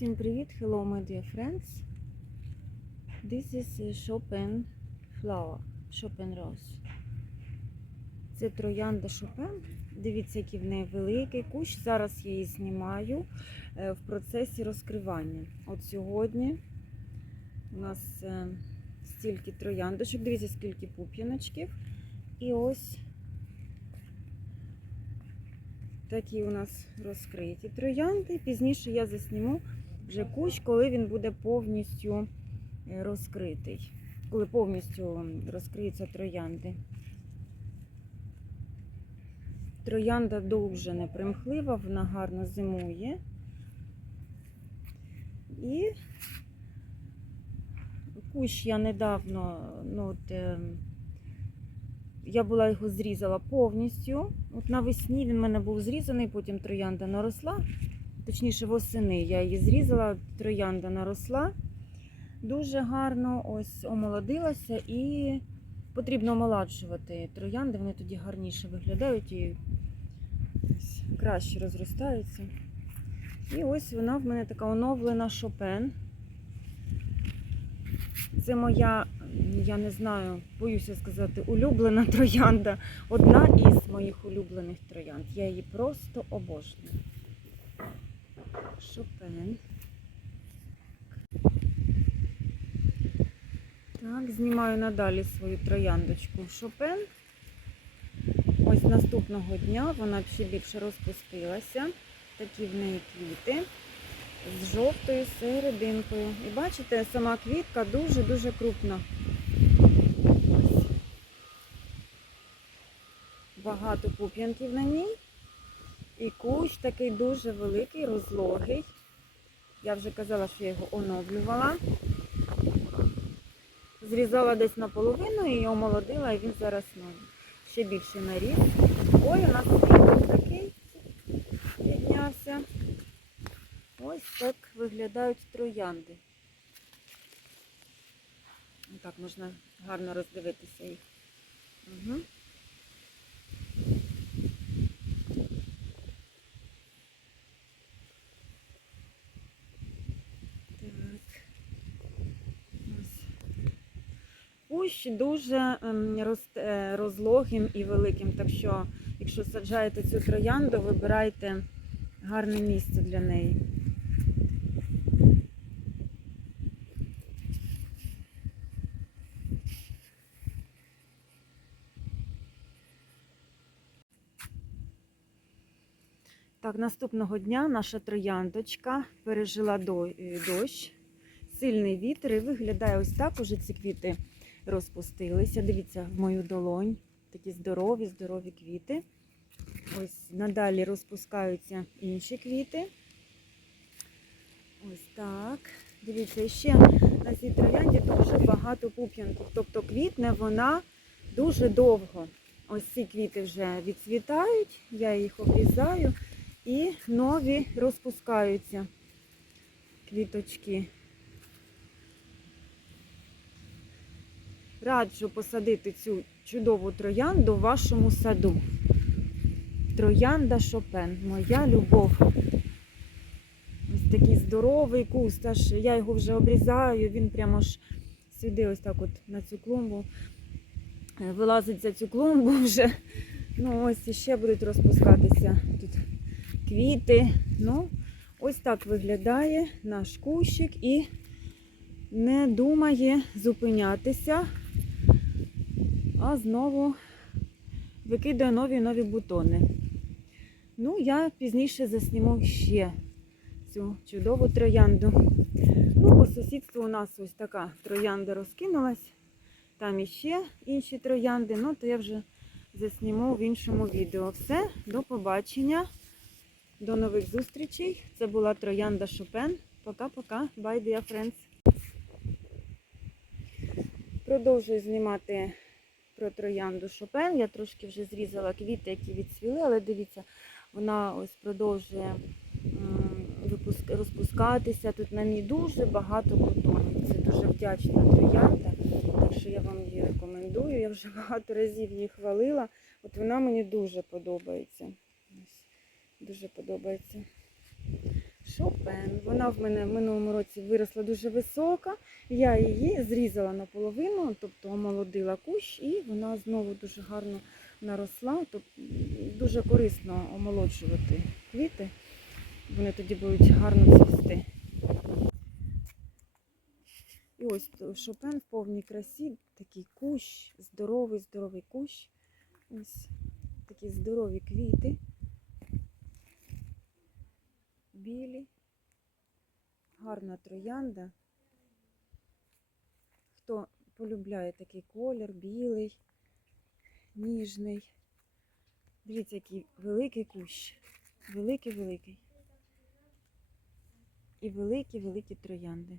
Всім привіт! Hello, my dear friends. This is Chopin flower, Chopin rose. Це троянда Chopin. Дивіться, який в неї великий кущ. Зараз я її знімаю е, в процесі розкривання. От сьогодні у нас е, стільки трояндочок. Дивіться, скільки пуп'яночків. І ось такі у нас розкриті троянди. Пізніше я засніму вже кущ, коли він буде повністю е, розкритий. Коли повністю розкриються троянди. Троянда дуже непримхлива, вона гарно зимує. І кущ я недавно, ну, от, е, я була його зрізала повністю. От навесні він в мене був зрізаний, потім троянда наросла. Точніше, восени я її зрізала, троянда наросла дуже гарно, ось омолодилася і потрібно омоладшувати троянди, вони тоді гарніше виглядають і краще розростаються. І ось вона в мене така оновлена шопен. Це моя, я не знаю, боюся сказати, улюблена троянда. Одна із моїх улюблених троянд. Я її просто обожнюю. Шопен. Так, знімаю надалі свою трояндочку Шопен. Ось наступного дня вона ще більше розпустилася. Такі в неї квіти з жовтою серединкою. І бачите, сама квітка дуже-дуже крупна. Ось. Багато пуп'янків на ній. І кущ такий дуже великий, розлогий. Я вже казала, що я його оновлювала. Зрізала десь наполовину і омолодила, і він зараз ну, ще більше наріс. Ой, у нас такий піднявся. Ось так виглядають троянди. Так можна гарно роздивитися їх. Угу. Так. Ось. Кущ дуже ем, е, розлогим і великим. Так що, якщо саджаєте цю троянду, вибирайте гарне місце для неї. Так, наступного дня наша трояндочка пережила е, дощ, сильний вітер і виглядає ось так. Уже ці квіти розпустилися. Дивіться в мою долонь. Такі здорові, здорові квіти. Ось надалі розпускаються інші квіти. Ось так. Дивіться, ще на цій троянді дуже багато пуп'янків. Тобто квітне вона дуже довго. Ось ці квіти вже відцвітають, я їх обрізаю і нові розпускаються квіточки. Раджу посадити цю чудову троянду в вашому саду. Троянда Шопен, моя любов. Ось такий здоровий куст, аж я його вже обрізаю, він прямо ж сюди, ось так от на цю клумбу. е, Вилазить за цю клумбу вже. Ну ось іще будуть розпускатися тут квіти. Ну, ось так виглядає наш кущик і не думає зупинятися, а знову викидає нові нові бутони. Ну, я пізніше засніму ще цю чудову троянду. Ну, по сусідству у нас ось така троянда розкинулась. Там іще інші троянди, ну то я вже засніму в іншому відео. Все, до побачення. До нових зустрічей. Це була троянда Шопен. Пока-пока. Bye, dear friends. Продовжую знімати про троянду Шопен. Я трошки вже зрізала квіти, які відцвіли, але дивіться, вона ось продовжує розпускатися. Тут на ній дуже багато бутонів. Це дуже вдячна троянда. Так що я вам її рекомендую. Я вже багато разів її хвалила. От вона мені дуже подобається. Дуже подобається. Шопен. Вона в мене в минулому році виросла дуже висока. Я її зрізала наполовину, тобто омолодила кущ, і вона знову дуже гарно наросла. Тобто дуже корисно омолоджувати квіти. Вони тоді будуть гарно цвісти. І ось Шопен в повній красі, такий кущ, здоровий, здоровий кущ. Ось такі здорові квіти. Гарна троянда. Хто полюбляє такий колір, білий, ніжний. Дивіться, який великий кущ. Великий-великий. І великі-великі троянди.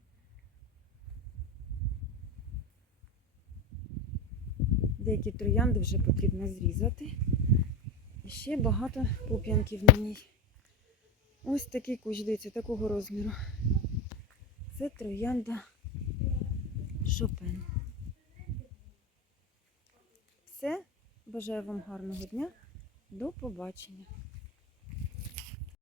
Деякі троянди вже потрібно зрізати. І ще багато пуп'янків на ній. Ось такий кущ, дивіться, такого розміру. Це троянда Шопен. Все. Бажаю вам гарного дня. До побачення.